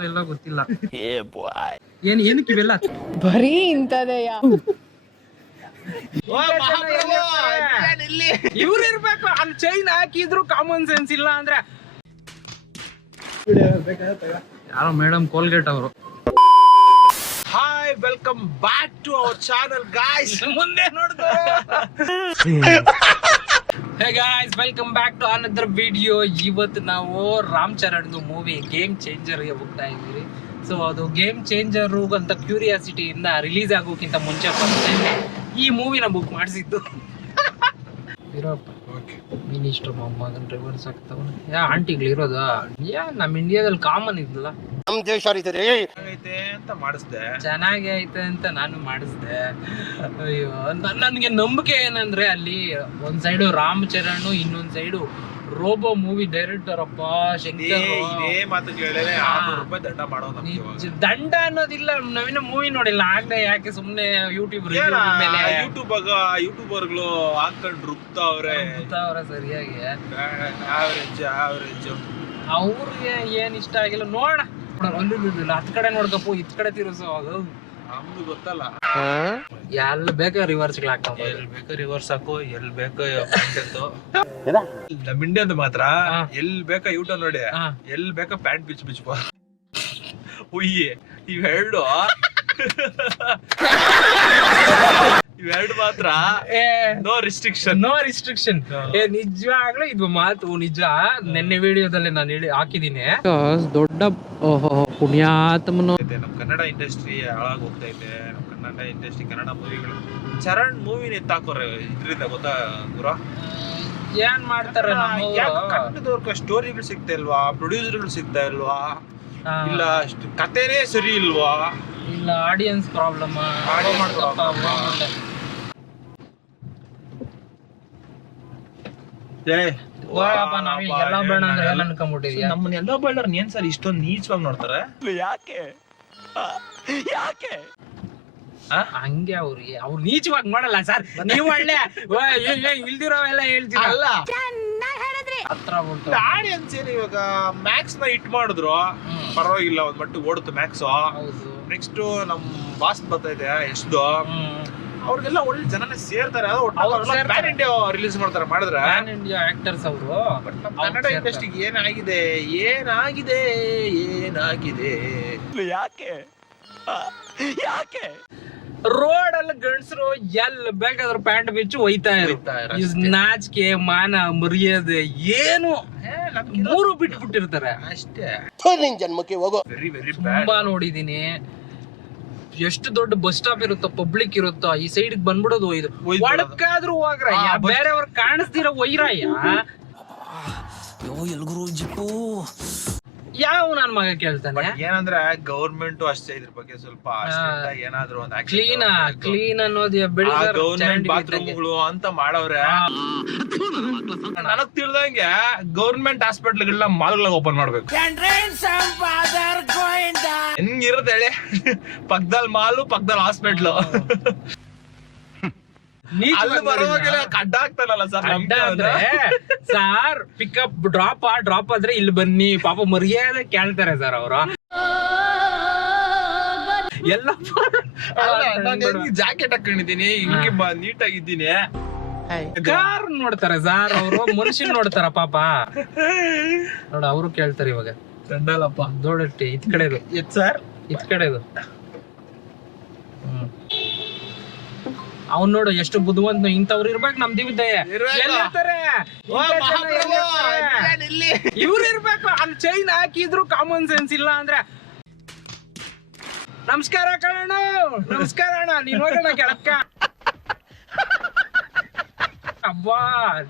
ಮಾಡ್ತಾನಂತ ಎಲ್ಲ ಗೊತ್ತಿಲ್ಲ. ಏನಕ್ಕೆ ಇವೆಲ್ಲ ಬರೀ ಇಂತದೆಯಾ? ಇವ್ರು ಇರ್ಬೇಕು ಅಲ್ಲಿ ಚೈನ್ ಹಾಕಿದ್ರು ಕಾಮನ್ ಸೆನ್ಸ್ ಇಲ್ಲ ಅಂದ್ರೆ. ಯಾರೋ ಮೇಡಮ್ ಕೋಲ್ಗೇಟ್ ಅವರು. Hi, welcome back to our channel guys. ಮುಂದೆ ನೋಡ್ದು. Hey guys, welcome back to another video. ಇವತ್ತು ನಾವು ರಾಮ್ ಚರಣ್ ಮೂವಿ ಗೇಮ್ ಚೇಂಜರ್ಗೆ ಹೋಗ್ತಾ ಇದ್ದೀವಿ. ಸೊ ಅದು ಗೇಮ್ ಚೇಂಜರು ಅಂತ ಕ್ಯೂರಿಯಾಸಿಟಿಯಿಂದ ರಿಲೀಸ್ ಆಗೋಕ್ಕಿಂತ ಮುಂಚೆ ಈ ಮೂವಿನ ಬುಕ್ ಮಾಡಿಸಿದ್ದು. ಮಿನಿಸ್ಟರ್ ಮೊಮ್ಮಗನ್ ರಿವರ್ಸ್ ಆಗ್ತಾವನ ಯಾ ಆಂಟಿಗಳು ಇರೋದಾ? ಯಾ ನಮ್ಮ ಇಂಡಿಯಾದಲ್ಲಿ ಕಾಮನ್ ಇದ್ದಲ್ಲ. ನಮ್ ದೇಶ ಐತೆ ಅಂತ ಮಾಡಿಸ್ದೆ, ಚೆನ್ನಾಗಿ ಐತೆ ಅಂತ ನಾನು ಮಾಡಿಸ್ದೆ. ಅಯ್ಯೋ, ನನ್ಗೆ ನಂಬಿಕೆ ಏನಂದ್ರೆ ಅಲ್ಲಿ ಒಂದ್ ಸೈಡು ರಾಮ್ ಚರಣ್, ಇನ್ನೊಂದ್ ಸೈಡು ರೋಬೋ ಮೂವಿ ಡೈರೆಕ್ಟರ್ ಅಪ್ಪ ಶಂಕರ್. ಇದೇ ಮಾತು ಕೇಳಿದ್ರೆ ₹600 ದಂಡ ಮಾಡೋ. ದಂಡ ಅನ್ನೋದಿಲ್ಲ, ನಾವಿನ್ನ ಮೂವಿ ನೋಡಿಲ್ಲ ಆಗ್ಲೇ ಯಾಕೆ ಸುಮ್ನೆ ಯೂಟ್ಯೂಬ್ ಯೂಟ್ಯೂಬರ್ಗಳು ಹಾಕೊಂಡ್ ರುಬ್ತಾವ್ರೆ ಸರಿಯಾಗಿ. ಆವರೇಜ್ ಅವ್ರಿಗೆ ಏನ್ ಇಷ್ಟ ಆಗಿಲ್ಲ ನೋಡೋಣ. ಅಲ್ಲಿ ಹತ್ ಕಡೆ ನೋಡ್ಕಪ್ಪು, ಇತ್ ಕಡೆ ತಿರುಸು. ಅದು ನಮ್ದು ಗೊತ್ತಲ್ಲ. ಎಲ್ಲಿ ಬೇಕೋ ರಿವರ್ಸ್ಗಳಾಗ್ತಾವ, ಎಲ್ ಬೇಕೋ ರಿವರ್ಸ್ ಹಾಕು, ಎಲ್ ಬೇಕೋ ನಮ್ ಇಂಡಿಯಾದ ಮಾತ್ರ ಎಲ್ ಬೇಕೋ ಯೂಟರ್ನ್ ನೋಡಿ, ಎಲ್ ಬೇಕೋ ಪ್ಯಾಂಟ್ ಬಿಚ್ಚ ಉಯ್ಯಿ. ಇವೆರಡು ಮಾತ್ರ ನೋ ರಿಸ್ಟ್ರಿಕ್ಷನ್. ನಿಜವಾಗ್ಲೂ ಇದು ಮಾತು ನಿಜ. ನೆನ್ನೆ ವಿಡಿಯೋದಲ್ಲಿ ನಾನು ಹಾಕಿದೀನಿ. ದೊಡ್ಡ ಪುಣ್ಯಾತ್ಮನು. ನಮ್ ಕನ್ನಡ ಇಂಡಸ್ಟ್ರಿ ಹಾಳಾಗಿ ಹೋಗ್ತಾ ಇದೆ. ನಮ್ ಕನ್ನಡ ಇಂಡಸ್ಟ್ರಿ, ಕನ್ನಡ ಮೂವಿಗಳು ಚರಣ್ ಮೂವಿನ ಎತ್ತಾಕೋರೆ ಇದ್ರಿಂದ ಗೊತ್ತಾ ಗುರ. ಏನ್ ಮಾಡ್ತಾರೆ ಕನ್ನಡದವ್ರ ಸ್ಟೋರಿಗಳು ಸಿಗ್ತಾ ಇಲ್ವಾ? ಪ್ರೊಡ್ಯೂಸರ್ಗಳು ಸಿಗ್ತಾ ಇಲ್ವಾ? ಇಲ್ಲ ಕತೆನೇ ಸರಿ ಇಲ್ವಾ? ಇಲ್ಲ ಆಡಿಯನ್ಸ್ ಪ್ರಾಬ್ಲಮ್. ನಮ್ಮನ್ನ ಎಲ್ಲೋ ಬೇಡ ಏನ್ ಸರ್ ಇಷ್ಟೊಂದು ನೀಚವಾಗಿ ನೋಡ್ತಾರೆ? ಯಾಕೆ ಹಂಗೆ ಅವ್ರು ನೀಚವಾಗಿ ನೋಡಲ್ಲ ಸರ್. ನೀವು ಒಳ್ಳೆ ಇಲ್ದಿರೋವೆಲ್ಲ ಹೇಳ್ತೀರಲ್ಲ. ಆಡಿಯನ್ಸ್ ಏನು ಇವಾಗ ಮ್ಯಾಕ್ಸ್ ನ ಹಿಟ್ ಮಾಡಿದ್ರು ಪರವಾಗಿಲ್ಲ, ಒಂದ್ ಮಟ್ಟಿಗೆ ಓಡುತ್ತೆ ಮ್ಯಾಕ್ಸ್. ನೆಕ್ಸ್ಟ್ ನಮ್ ಬಾಸ್ ಬರ್ತಾ ಇದೆ ಎಷ್ಟು, ಅವ್ರಿಗೆಲ್ಲ ಒಳ್ಳೆ ಜನನೇ ಸೇರ್ತಾರೆ. ಪ್ಯಾನ್ ಇಂಡಿಯಾ ರಿಲೀಸ್ ಮಾಡ್ತಾರೆ ಮಾಡಿದ್ರೆ ಪ್ಯಾನ್ ಇಂಡಿಯಾ ಆಕ್ಟರ್ಸ್ ಅವರು. ಬಟ್ ನಮ್ಮ ಕನ್ನಡ ಇಂಡಸ್ಟ್ರಿಗೆ ಏನಾಗಿದೆ ಯಾಕೆ ರೋಡ್ ಅಲ್ಲಿ ಗಂಡಸರು ಎಲ್ ಬೇಕಾದ್ರೂ ಪ್ಯಾಂಟ್ ಬಿಚ್ಚು ಒಯ್ತಾ ಇರ್ತಾರೆ. ನಾಚಿಕೆ, ಮಾನ, ಮರ್ಯಾದೆ ಏನು ಮೂರು ಬಿಟ್ಬಿಟ್ಟಿರ್ತಾರೆ ಅಷ್ಟೇ. ಜನ್ಮಕ್ಕೆ ಹೋಗೋ ತುಂಬಾ ನೋಡಿದೀನಿ. ಎಷ್ಟು ದೊಡ್ಡ ಬಸ್ ಸ್ಟಾಪ್ ಇರುತ್ತೋ, ಪಬ್ಲಿಕ್ ಇರುತ್ತೋ, ಈ ಸೈಡ್ ಬಂದ್ಬಿಡೋದು ಒಯ್ದು ಒಳಕಾದ್ರೂ ಹೋಗ್ರಯ್ಯ, ಬೇರೆಯವ್ರ ಕಾಣಿಸ್ದಿರ ಒಯ್ರಯ್ಯ. ಎಲ್ಗುರು ಜಿಪ್ಪು ಯಾವ ನನ್ ಮಗ ಕೇಳ್ತಾನೆ. ಏನಂದ್ರೆ ಗೌರ್ಮೆಂಟ್ ಅಷ್ಟೇ ಇದ್ರ ಬಗ್ಗೆ ಸ್ವಲ್ಪ ಏನಾದ್ರು ಒಂದು ಕ್ಲೀನ್ ಅನ್ನೋದು ಗೌರ್ಮೆಂಟ್ ಬಾತ್ರೂಮ್ಗಳು ಅಂತ ಮಾಡವ್ರೆ. ನನಗ್ ತಿಳಿದಂಗೆ ಗೌರ್ಮೆಂಟ್ ಹಾಸ್ಪಿಟಲ್ಗಳನ್ನ ಮಾಲ್ಗಳಾಗ ಓಪನ್ ಮಾಡ್ಬೇಕು. ಹೆಂಗಿರುತ್ತೆ ಹೇಳಿ? ಪಕ್ಕದಲ್ಲಿ ಮಾಲು, ಪಕ್ಕದಲ್ಲಿ ಹಾಸ್ಪಿಟ್ಲು. ಕಡ್ಡ ಆಗ್ತಾನಲ್ಲ ಸರ್ ಅಂದ್ರೆ ಸಾರ್ ಪಿಕಪ್ ಡ್ರಾಪ್ ಆದ್ರೆ ಇಲ್ಲಿ ಬನ್ನಿ ಪಾಪ ಮರ್ಯಾದೆ ಕೇಳ್ತಾರೆ ಸರ್ ಅವರು. ಎಲ್ಲ ಜಾಕೆಟ್ ಹಾಕೊಂಡಿದ್ದೀನಿ, ಹಿಂಗೆ ನೀಟಾಗಿದ್ದೀನಿ. ಕಾರ್ ನೋಡ್ತಾರೆ ಸರ್ ಅವರು, ಮನುಷ್ಯನ್ ನೋಡ್ತಾರ ಪಾಪ. ನೋಡ ಅವರು ಕೇಳ್ತಾರೆ ಇವಾಗ. ಚಂಡಲಪ್ಪ ದೊಡ್ಡಟ್ಟಿ ಇತ್ ಕಡೆದು ಸರ್, ಇತ್ ಕಡೆದು. ಅವ್ನ್ ನೋಡು ಎಷ್ಟು ಬುದ್ಧಿವಂತ. ಇಂಥವ್ರು ಇರ್ಬೇಕು ನಮ್ ದಿವ್ದಯ. ಇವ್ರು ಇರ್ಬೇಕು ಅಲ್ಲಿ ಚೈನ್ ಹಾಕಿದ್ರು ಕಾಮನ್ ಸೆನ್ಸ್ ಇಲ್ಲ ಅಂದ್ರೆ. ನಮಸ್ಕಾರ ಕಣ, ನಮಸ್ಕಾರ ಅಣ್ಣ, ನೀನ್ ಹೋಗೋಣ ಕೆಳಕ್ಕ. ಅಬ್ಬಾ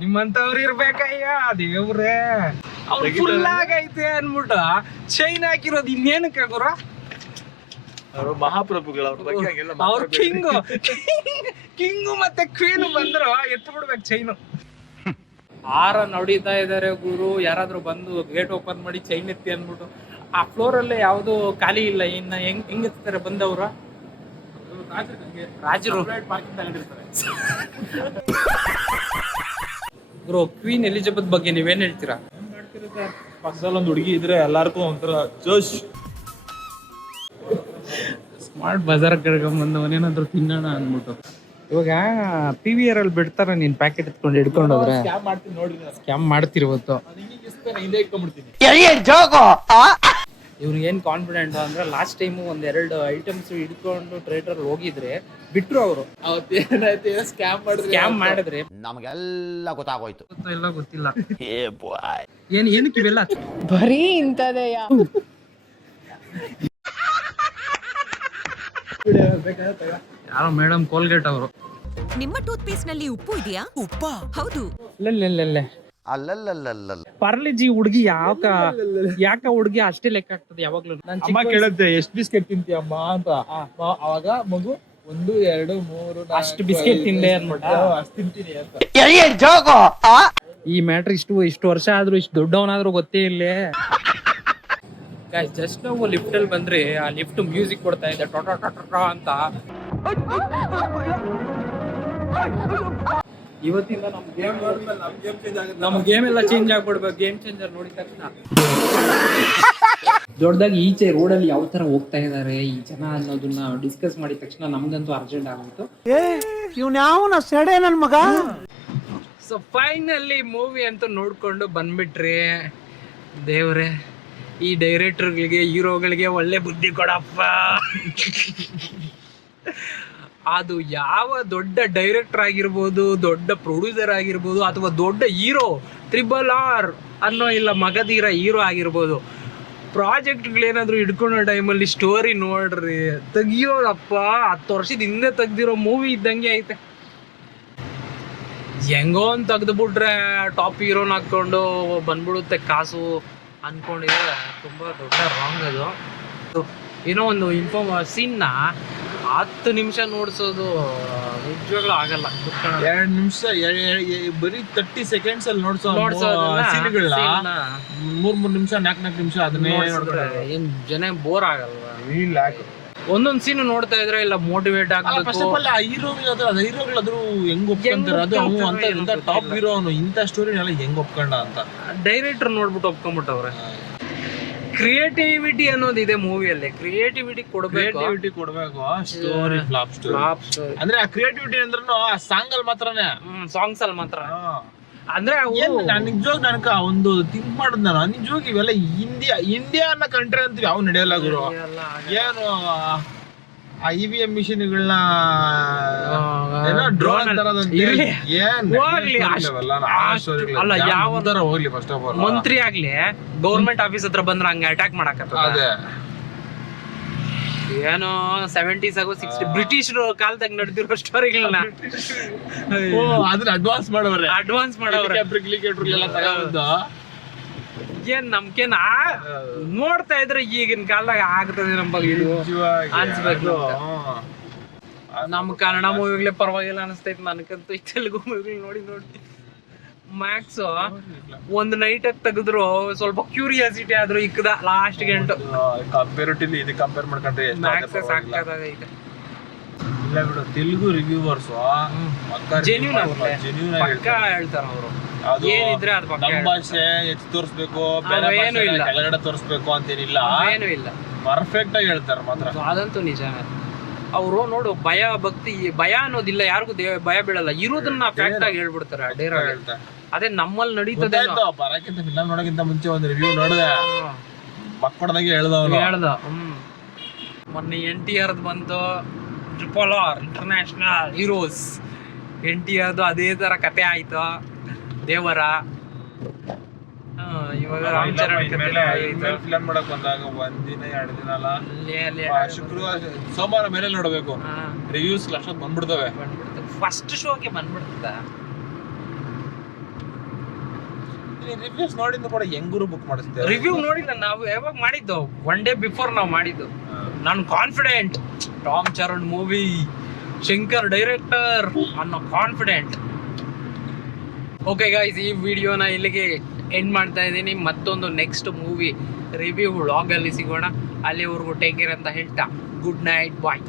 ನಿಮ್ಮಂತವ್ರು ಇರ್ಬೇಕಯ್ಯ ದೇವ್ರೇ. ಅವ್ರು ಫುಲ್ ಆಗೈತೆ ಅನ್ಬಿಟ್ಟು ಚೈನ್ ಹಾಕಿರೋದು ಇನ್ನೇನಕ್ಕ ಗುರ? ಅವರು ಮಹಾಪ್ರಭುಗಳು, ಅವ್ರ ಕಿಂಗು ಮತ್ತೆ ಕ್ವೀನ್ ಬಂದ್ರು ಎತ್ತು ಬಿಡ್ಬೇಕು ಚೈನು. ಹಾರ ನೋಡಿತಾ ಇದಾರೆ ಗುರು. ಯಾರಾದ್ರೂ ಬಂದು ಗೇಟ್ ಓಪನ್ ಮಾಡಿ ಚೈನ್ ಎತ್ತಿ ಅಂದ್ಬಿಟ್ಟು. ಆ ಫ್ಲೋರ್ ಅಲ್ಲೇ ಯಾವ್ದು ಖಾಲಿ ಇಲ್ಲ. ಇನ್ನ ಹೆಂಗ್ ಎತ್ತಾರೆ ಬಂದವ್ರ ರಾಜರು ಗುರು. ಕ್ವೀನ್ ಎಲಿಜಬೆತ್ ಬಗ್ಗೆ ನೀವೇನ್ ಹೇಳ್ತೀರಾ? ಪಕ್ಕದಲ್ಲಿ ಒಂದು ಹುಡುಗಿ ಇದ್ರೆ ಎಲ್ಲಾರ್ಗೂ ಒಂಥರ ಜೋಶ್. ಸ್ಮಾರ್ಟ್ ಬಜಾರ್ ಕರ್ಕೊಂಡ್ಬಂದವನೇನಾದ್ರು ತಿನ್ನೋಣ ಅಂದ್ಬಿಟ್ಟು. ಇವಾಗ ಪಿ ವಿ ಆರ್ ಅಲ್ಲಿ ಬಿಡ್ತಾರ, ನೀನ್ ಪ್ಯಾಕೆಟ್ ಎತ್ಕೊಂಡು ಹಿಡ್ಕೊಂಡೋದ್ರೆ ಸ್ಕ್ಯಾಮ್ ಮಾಡ್ತೀನಿ ನೋಡ್ರಿ ನಾನು. ಸ್ಕ್ಯಾಮ್ ಮಾಡ್ತಿರ್ವತ್ತು. ಹಿಂದೆ ಇಟ್ಕೊಂಡ್ಬಿಡ್ತೀನಿ. ಇವ್ನಿಗೆ ಏನ್ ಕಾನ್ಫಿಡೆಂಟ್ ಅಂದ್ರೆ ಲಾಸ್ಟ್ ಟೈಮು ಒಂದೆರಡು ಐಟಮ್ಸ್ ಹಿಡ್ಕೊಂಡು ಟ್ರೇಡರ್ ಹೋಗಿದ್ರೆ ಬಿಟ್ರು ಅವರು. ಅವತ್ತೇನಾಯ್ತು ಸ್ಕ್ಯಾಮ್ ಮಾಡಿದ್ರೆ ನಮಗೆಲ್ಲ ಗೊತ್ತಾಗೋಯ್ತು. ಎಲ್ಲ ಗೊತ್ತಿಲ್ಲ. ಏನಕ್ಕೆ ಇವೆಲ್ಲ ಬರೀ ಇಂಥದೆಯ. ಯಾರೋ ಮೇಡಮ್ ಕೋಲ್ಗೇಟ್ ಅವರು. ನಿಮ್ಮ ಟೂತ್ ಪೇಸ್ಟ್ ನಲ್ಲಿ ಉಪ್ಪು ಇದೆಯಾ? ಉಪ್ಪ ಹೌದು. ಅಲ್ಲಲ್ಲಲ್ಲಲ್ಲ ಪಾರ್ಲೆಜಿ ಹುಡುಗಿ ಯಾಕ ಹುಡುಗಿ ಅಷ್ಟೇ ಲೆಕ್ಕ ಆಗ್ತದೆ ಯಾವಾಗ್ಲೂ. ಅಮ್ಮ ಕೇಳುತ್ತೆ ಎಷ್ಟು ಬಿಸ್ಕೆಟ್ ತಿಂತೀಯಮ್ಮ ಅಂತ. ಅವಾಗ ಮಗು 1 2 3 ಅಷ್ಟು ಬಿಸ್ಕೆಟ್ ತಿಂದೆ ಅನ್ಬಿಟ್ಟು ಅಷ್ಟು ತಿಂತೀನಿ ಅಂತ. ಈ ಮ್ಯಾಟ್ರ್ ಇಷ್ಟು ವರ್ಷ ಆದ್ರೂ ಇಷ್ಟು ದೊಡ್ಡವನಾದ್ರೂ ಗೊತ್ತೇ ಇಲ್ಲ. ಜಸ್ಟ್ ನಾವು ಲಿಫ್ಟ್ ಅಲ್ಲಿ ಬಂದ್ರೆ ಆ ಲಿಫ್ಟ್ ಮ್ಯೂಸಿಕ್ ಕೊಡ್ತಾ ಇದೆ ಟೊಟ ಅಂತ. ಇವತ್ತಿಂದ ನಮ್ ಗೇಮ್ ಎಲ್ಲ ಚೇಂಜ್ ಆಗ್ಬಿಡ್ಬೇಕು. ಗೇಮ್ ಚೇಂಜರ್ ನೋಡಿದ ತಕ್ಷಣ ದೊಡ್ಡದಾಗಿ ಈಚೆ ರೋಡಲ್ಲಿ ಯಾವ ತರ ಹೋಗ್ತಾ ಇದಾರೆ ಈ ಜನ ಅನ್ನೋದನ್ನ ಡಿಸ್ಕಸ್ ಮಾಡಿದ ತಕ್ಷಣ ನಮ್ಗಂತೂ ಅರ್ಜೆಂಟ್ ಆಗ್ಬಿಟ್ಟು. ಸೊ ಫೈನಲಿ ಮೂವಿ ಅಂತೂ ನೋಡ್ಕೊಂಡು ಬಂದ್ಬಿಟ್ರಿ. ದೇವ್ರೆ, ಈ ಡೈರೆಕ್ಟರ್ಗಳಿಗೆ ಹೀರೋಗಳಿಗೆ ಒಳ್ಳೆ ಬುದ್ಧಿ ಕೊಡಪ್ಪ. ಅದು ಯಾವ ದೊಡ್ಡ ಡೈರೆಕ್ಟರ್ ಆಗಿರ್ಬೋದು, ದೊಡ್ಡ ಪ್ರೊಡ್ಯೂಸರ್ ಆಗಿರ್ಬೋದು, ಅಥವಾ ದೊಡ್ಡ ಹೀರೋ RRR ಅನ್ನೋ ಇಲ್ಲ ಮಗಧೀರ ಹೀರೋ ಆಗಿರ್ಬೋದು, ಪ್ರಾಜೆಕ್ಟ್ಗಳೇನಾದ್ರು ಹಿಡ್ಕೊಳ್ಳೋ ಟೈಮಲ್ಲಿ ಸ್ಟೋರಿ ನೋಡ್ರಿ ತೆಗಿಯೋದಪ್ಪ 10 ವರ್ಷದ ಹಿಂದೆ ತೆಗ್ದಿರೋ ಮೂವಿ ಇದ್ದಂಗೆ ಐತೆ. ಹೆಂಗೋ ಅಂತ ತೆಗ್ದುಬಿಟ್ರೆ ಟಾಪ್ ಹೀರೋನ ಹಾಕೊಂಡು ಬಂದ್ಬಿಡುತ್ತೆ ಕಾಸು ಅನ್ಕೊಂಡಿದ್ರೆ ತುಂಬಾ ದೊಡ್ಡ ರಾಂಗ್ ಅದು. ಏನೋ ಒಂದು ಸೀನ್ನ 10 ನಿಮಿಷ ನೋಡ್ಸೋದು ನಿಜವಾಗ್ಲೂ ಆಗಲ್ಲ. 2 ನಿಮಿಷ ಬರೀ 30 ಸೆಕೆಂಡ್ಸ್ ಅಲ್ಲಿ ನೋಡ್ಸೋದನ್ನ 3 ನಿಮಿಷ 4 ನಿಮಿಷ ಅದನ್ನೇ ಏನ್ ಜನ ಬೋರ್ ಆಗಲ್ವಾ? ಒಂದೊಂದ್ ಸೀನ್ ನೋಡ್ತಾ ಇದ್ರೆ ಇಲ್ಲ ಮೋಟಿವೇಟ್ ಆಗ್ಬೇಕು. ಹೀರೋಗಳಾದ್ರೂ ಹೆಂಗ್ ಒಪ್ಕೊಂತಾರೆ? ಅದು ಅಂತ ಟಾಪ್ ಹೀರೋ ಅವನು ಇಂಥ ಸ್ಟೋರಿನೆಲ್ಲ ಹೆಂಗ್ ಒಪ್ಕೊಂಡ ಅಂತ ಡೈರೆಕ್ಟರ್ ನೋಡ್ಬಿಟ್ಟು ಒಪ್ಕೊಂಡ್ಬಿಟ್ಟವ್ರೆ. ಕ್ರಿಯೇಟಿವಿಟಿ ಅನ್ನೋದಿದೆ ಮೂವಿಯಲ್ಲಿ. ಕ್ರಿಯೇಟಿವಿಟಿ ಕೊಡ್ಬೇಕು. ಸ್ಟೋರಿ ಫ್ಲಾಪ್ ಸ್ಟೋರಿ ಅಂದ್ರೆ ಆ ಕ್ರಿಯೇಟಿವಿಟಿ ಅಂದ್ರೂ ಆ ಸಾಂಗ್ ಅಲ್ಲಿ ಮಾತ್ರನೇ, ಸಾಂಗ್ಸ್ ಅಲ್ಲಿ ಮಾತ್ರ. ಅಂದ್ರೆ ನಿಜವಾಗ ನನಕ ಒಂದು ಥಿಂಕ್ ಮಾಡುದು ನಾನು ನಿಜವಾಗಿ ಇವೆಲ್ಲ ಇಂಡಿಯಾ ಅನ್ನೋ ಕಂಟ್ರಿ ಅಂತೀವಿ ಯಾವ ನಡೆಯಲ್ಲ ಗುರು. ಏನು ಆ EVM ಮಿಷಿನ್ಗಳನ್ನ ಡ್ರೋನ್ ಅಲ್ಲ ಯಾವ ಹೋಗ್ಲಿ ಫಸ್ಟ್ ಆಫ್ ಆಲ್ ಮಂತ್ರಿ ಆಗ್ಲಿ ಗೌರ್ಮೆಂಟ್ ಆಫೀಸ್ ಹತ್ರ ಬಂದ್ರೆ ಹಂಗ ಅಟ್ಯಾಕ್ ಮಾಡಕತ್ತ. ಏನೋ 70s ಆಗೋ 60 ಬ್ರಿಟಿಷರು ಕಾಲದಾಗ ನಡೆದಿರೋ ಸ್ಟೋರಿಗಳನ್ನ ಅದನ್ನ ಅಡ್ವಾನ್ಸ್ ಮಾಡವ್ರೆ. ಏನ್ ನಮ್ಕೇನ ನೋಡ್ತಾ ಇದ್ರೆ ಈಗಿನ ಕಾಲದಾಗ ಆಗ್ತದೆ ನಮ್ಮ ಅನ್ಸ್ಬೇಕು. ನಮ್ ಕನ್ನಡ ಮೂವಿಗಳೇ ಪರವಾಗಿಲ್ಲ ಅನಿಸ್ತೈತಿ ನನಗಂತೂ. ಈ ತೆಲುಗು ಮೂವಿಗಳು ನೋಡಿ ಮ್ಯಾಕ್ಸ್ ಒಂದ್ ನೈಟ್ ತೆಗೆದ್ರು ಸ್ವಲ್ಪ ಕ್ಯೂರಿಯಾಸಿಟಿ ಆದ್ರೂ ಇಕ್ಕದ ಲಾಸ್ಟ್ ಗಂಟು ಕಂಪೇರ್ ಮಾಡ್ಕೊಂಡ್ರೆ ಮ್ಯಾಕ್ಸ್ ಸಾಕಾಗೈತೆ. ಇಲ್ಲ ಬಿಡು, ತೆಲುಗು ರಿವ್ಯೂವರ್ಸ್ ಜೆನ್ಯೂನ್ ಹೇಳ್ತಾರ ಅವರು. ಏನಿದ್ರೆ ಅದು ನಮ್ಮ ಭಾಷೆ ಹೆಚ್ಚು ತೋರಿಸ್ಬೇಕು, ಬೇರೆ ಕೆಳಗಡೆ ತೋರಿಸ್ಬೇಕು ಅಂತೇನಿಲ್ಲ. ಏನು ಇಲ್ಲ, ಪರ್ಫೆಕ್ಟ್ ಆಗಿ ಹೇಳ್ತಾರೆ ಮಾತ್ರ. ಅದಂತೂ ನಿಜಾನೇ. ಅವರು ನೋಡು ಭಯ ಅನ್ನೋದಿಲ್ಲ, ಯಾರಿಗೂ ಭಯ ಬೀಳಲ್ಲ. ಇರೋದನ್ನ ಫ್ಯಾಕ್ಟ್ ಆಗಿ ಹೇಳ್ಬಿಡ್ತಾರೆ ಡೈರೆಕ್ಟ್ ಹೇಳ್ತಾರೆ. ಅದೇ ನಮ್ಮಲ್ಲಿ ನಡೀತದೆ. ಬರಕ್ಕಿಂತ ಫಿಲಂ ನೋಡಕ್ಕಿಂತ ಮುಂಚೆ ಒಂದು ರಿವ್ಯೂ ನೋಡಿದೆ, ಮಕ್ಕಳದಾಗೆ ಹೇಳ್ದ. ಮೊನ್ನೆ NTR ಬಂತು, RRR ಇಂಟರ್ನ್ಯಾಷನಲ್ ಹೀರೋಸ್. NTR ಅದೇ ತರ ಕತೆ ಆಯ್ತು. ದೇವರ ಇವಾಗ ಫಿಲಂ ನೋಡಕ್ ಬಂದಾಗ 1 ದಿನ 2 ದಿನ ಅಲ್ಲ, ಶುಕ್ರವಾರ ಸೋಮವಾರ ಮೇಲೆ ನೋಡ್ಬೇಕು. ರಿವ್ಯೂಸ್ ಅಷ್ಟೊತ್ತು ಬಂದ್ಬಿಡ್ತವೆ. ಫಸ್ಟ್ ಶೋಗೆ ಬಂದ್ಬಿಡ್ತದ. ರಿವ್ಯೂಸ್ ನೋಡಿದ ಕೂಡ ಹೆಂಗೂರು ಬುಕ್ ಮಾಡಿಸ್ತೇವೆ. ರಿವ್ಯೂ ನೋಡಿಲ್ಲ ನಾವು, ಯಾವಾಗ ಮಾಡಿದ್ದು 1 ಡೇ ಬಿಫೋರ್ ನಾವು ಮಾಡಿದ್ದು. ನಾನು confident Tom Charan movie, Shankar director ಅನ್ನೋ ಕಾನ್ಫಿಡೆಂಟ್. ಓಕೆ ಗೈಸ್, ಈ ವಿಡಿಯೋನ ಇಲ್ಲಿಗೆ ಎಂಡ್ ಮಾಡ್ತಾ ಇದ್ದೀನಿ. ಮತ್ತೊಂದು ನೆಕ್ಸ್ಟ್ ಮೂವಿ ರಿವ್ಯೂ ವ್ಲಾಗ್ ಅಲ್ಲಿ ಸಿಗೋಣ. ಅಲ್ಲಿವರೆಗೂ ಟೇಕ್ ಕೇರ್ ಅಂತ ಹೇಳ್ತಾ ಗುಡ್ ನೈಟ್, ಬಾಯ್.